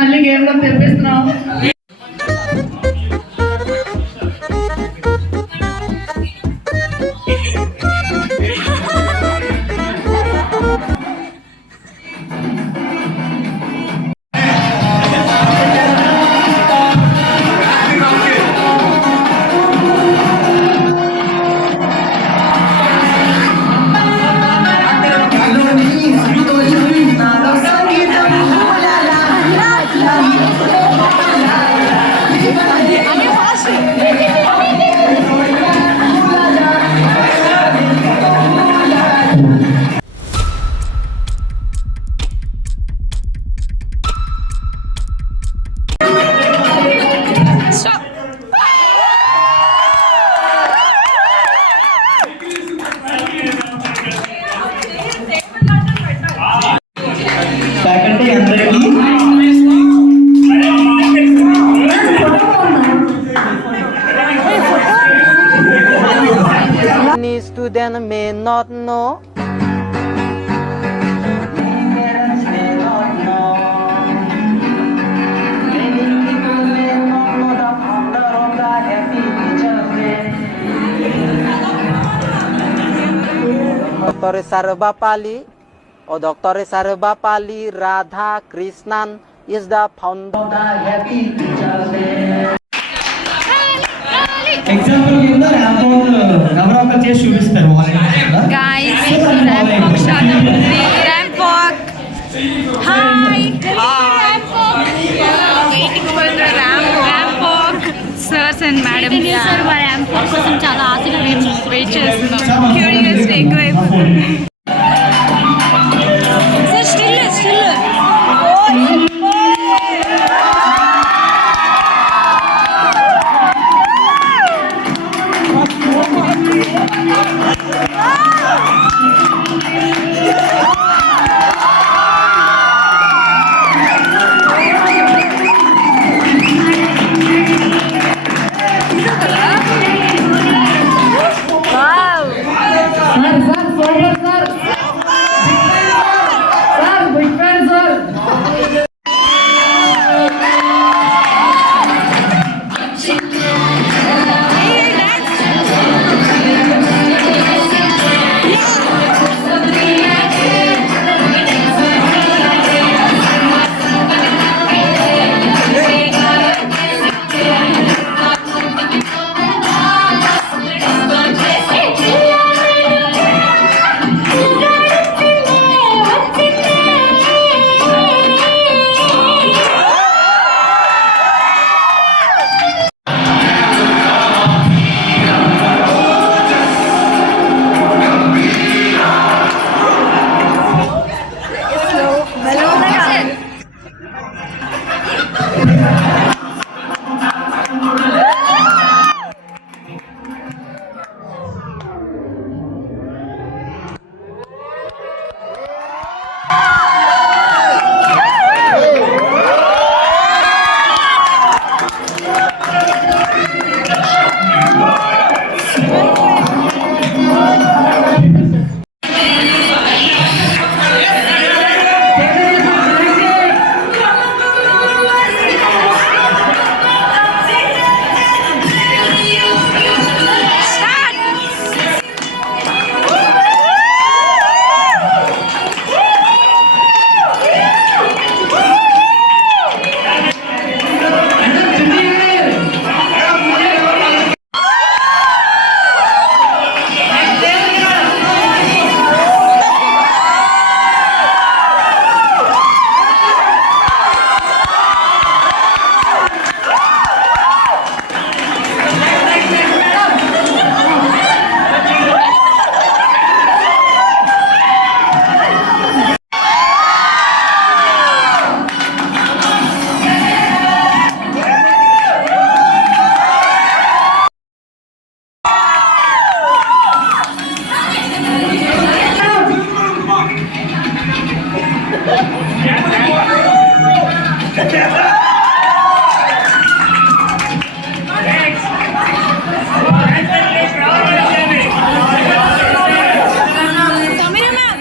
మళ్ళీ గేమ్ లో తెప్పిస్తున్నాం. Many students may not know. Parents may not know. Many people may not know the founder of the Happy Teacher's Day. Dr. Sarvapalli or Dr. Sarvapalli Radha Krishnan is the founder of the Happy Teacher's Day. Example కింద ramp walk ఎవరొకరు చేసి చూపిస్తారు guys ramp walk start అవుతుంది ramp walk hi ramp walk waiting for the ramp walk sirs and madam sir మా ramp walk కోసం చాలా ఆశగా wait చేస్తున్నాం క్యూరియాసిటీ ఎక్కువైపోతుంది sir still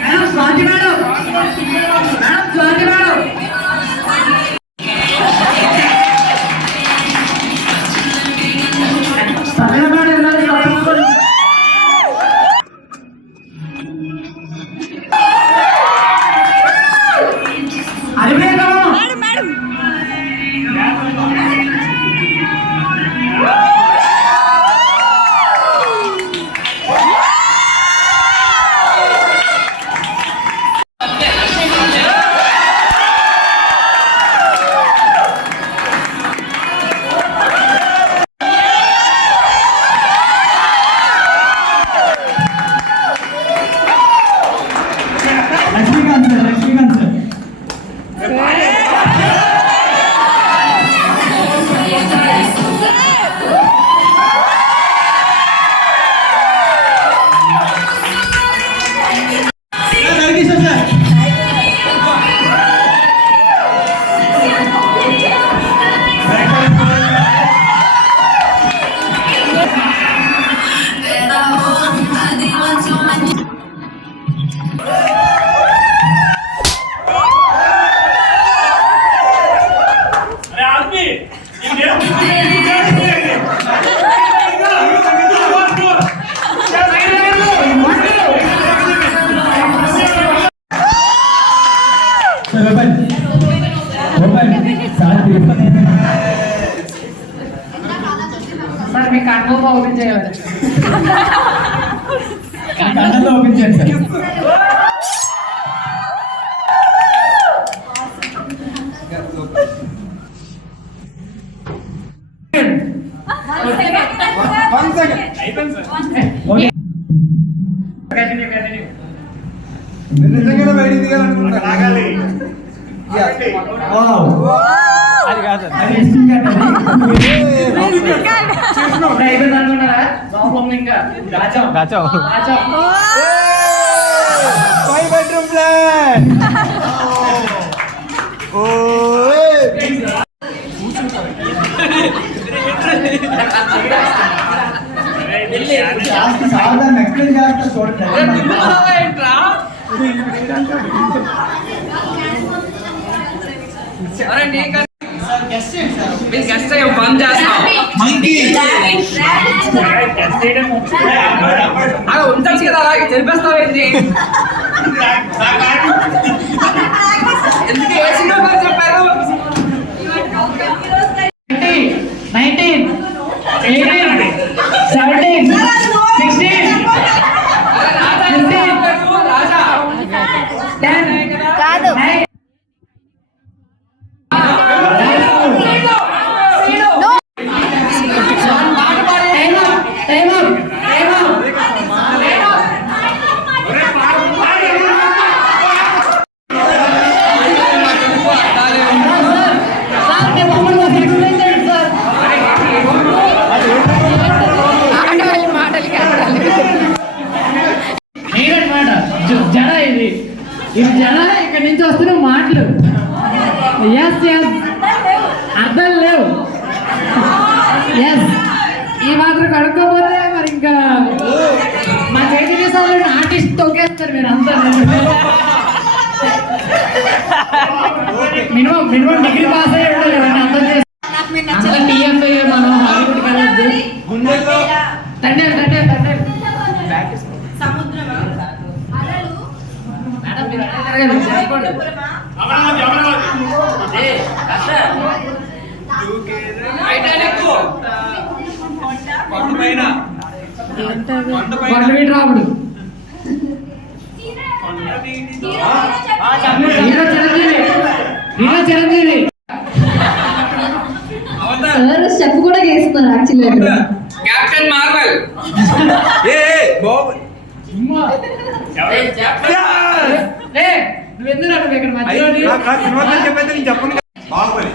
madam Swathi madam Swathi madam Lakshmikant sir Ravikishore sir sir మీ కంట్రోల్ ఓపెన్ చేయాలి కళ్ళలో ఓపెన్ చేయండి సార్ నిజంగానే బయటికి దిగాలనుకుంటా లాగాలి అది కాదు అది ఎస్టింగ్ అయిపోయింది అనుకున్నారా లోపల ఇంకా రాజా రాజా రాజా 5 bedroom flat సాధారణ ఎక్స్ప్లెయిన్ చేస్తా చూడండి ఉంటాను కదా అలాగే తెలిపేస్తావేంటి ఎందుకు ఏ సినిమా చెప్పారు 19 18 17 16 రాజా 10 కాదు జడ ఇది జడ ఇక్కడ నుంచి వస్తున్న మాటలు ఎస్ ఎస్ అర్థం లేవు ఎస్ ఈ మాత్రం కడుక్కోపోతే మరి ఇంకా మా చేతి దేశాలు ఆర్టిస్ట్ తొక్కేస్తారు మీరు అంతా మినిమం డిగ్రీ పాస్ అయ్యి ఉండాలి ఇవన్నీ అర్థం చేస్తారు టీఎఫ్ఐ మనం హాలీవుడ్ కలవద్దు తండ్రి రాముడు చిరంజీవి సార్ స్టెప్ కూడా వేస్తున్నారు యాక్చువల్లీ కెప్టెన్ మార్వెల్ నువ్వెందుకు ఇక్కడ మధ్యలో చెప్పైతే నేను చెప్పను బాగుపడి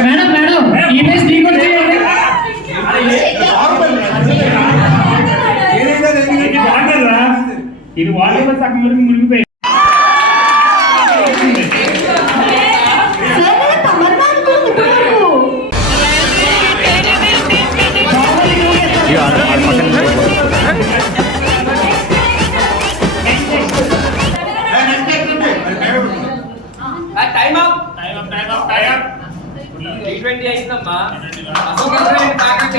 మేడం ఇది వాలీబాల్ సగం వరకు మునిగిపోయింది. టైం అప్ T20 అయిందమ్మా. అశోక్ గారు తాకండి.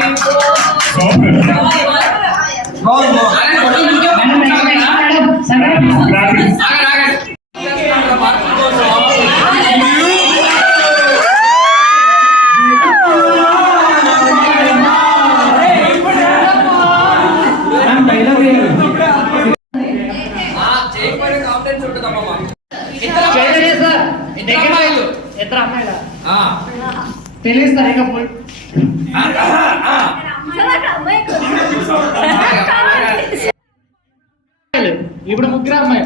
కాన్ఫిడెన్స్ ఉంటుందమ్మా. చైతన్య సార్ ఇద్దరు అమ్మాయిలా తెలియదు సార్ ఇక ఇప్పుడు ముగ్గురు అమ్మాయి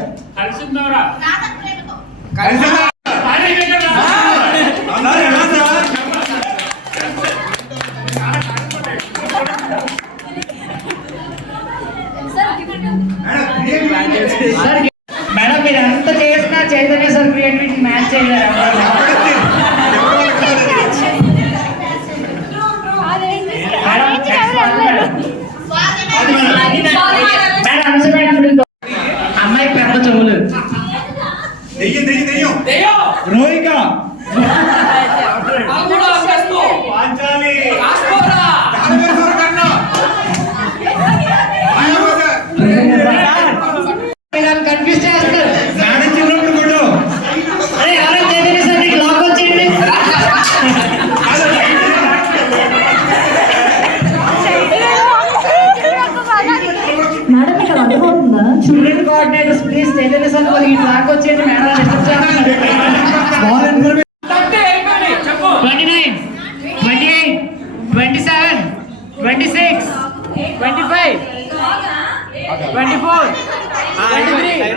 మేడం మీరు ఎంత చేసినా చైతన్య సార్ క్రియేటివిటీ మ్యాచ్ చేయలేరు. అమ్మాయి పెద్ద చెవులు రోహిక కన్ఫ్యూజ్ చేస్తారు. మేడం చిన్నప్పుడు కూడా అరే ఎవరో చైతన్య సార్ నీకు లాక్ వచ్చేయండి. మేడం ఇక్కడ అర్థమవుతుందా? Student coordinators please Chaitanya sir కొద్దిగా ఇటు లాక్ వచ్చేయండి. మేడం డిస్టర్బ్ చేస్తున్నారు. 29, 28, 27, 26, 25, 24, 23,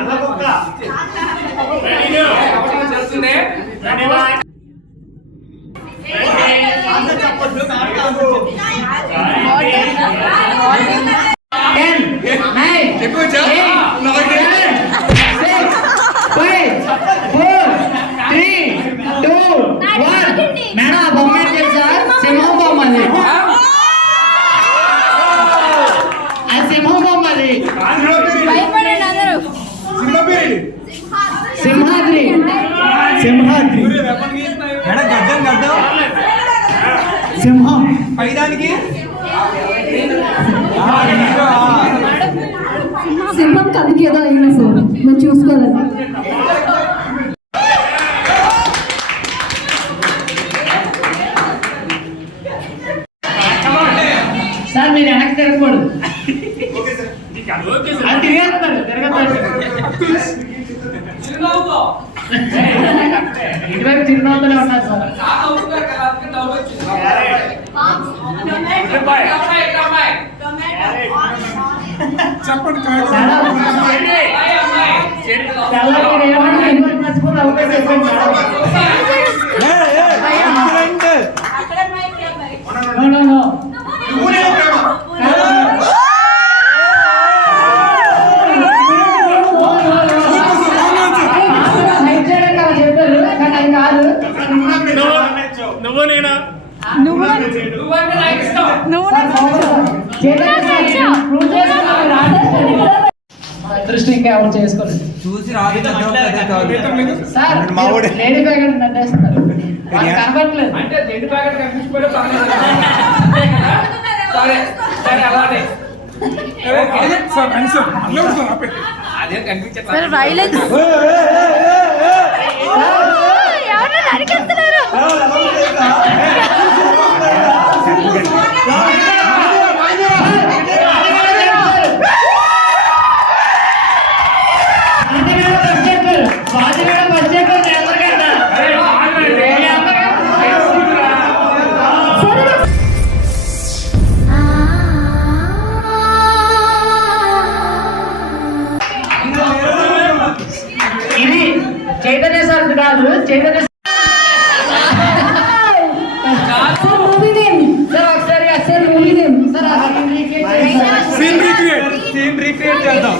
10, 9, 8, 7, 6, 5, 4, 3, 2, 1. మేడం ఆ బొమ్మ ఏంటి తెలుసా? సింహం బొమ్మ అది. అది సింహం బొమ్మ అది. సింహాద్రి సింహాద్రి సింహం పైదానికి సింహం కథకి ఏదో అయినా సార్ మీరు చూసుకోలేదు. సార్ మీరు వెనక్కి తిరగకూడదు. అది తిరగేస్తారు ఇటువైపు తిరుగుతూనే ఉన్నారు సార్. చెప్పండి దృష్టి ఇంకా ఎవరు చేసుకోలేదు. చూసి సార్ లేడీ ప్యాకెట్ నట్టేస్తున్నారు. కనబడట్లేదు. అదే కనిపించట్లేదు. వైలెన్స్ ఎవరు నరికేస్తున్నారు? ఇది చైతన్య సార్ కాదు. చైతన్య మూవీ నేమ్ సార్ ఒకసారి sir movie name sir scene recreate చేద్దాం.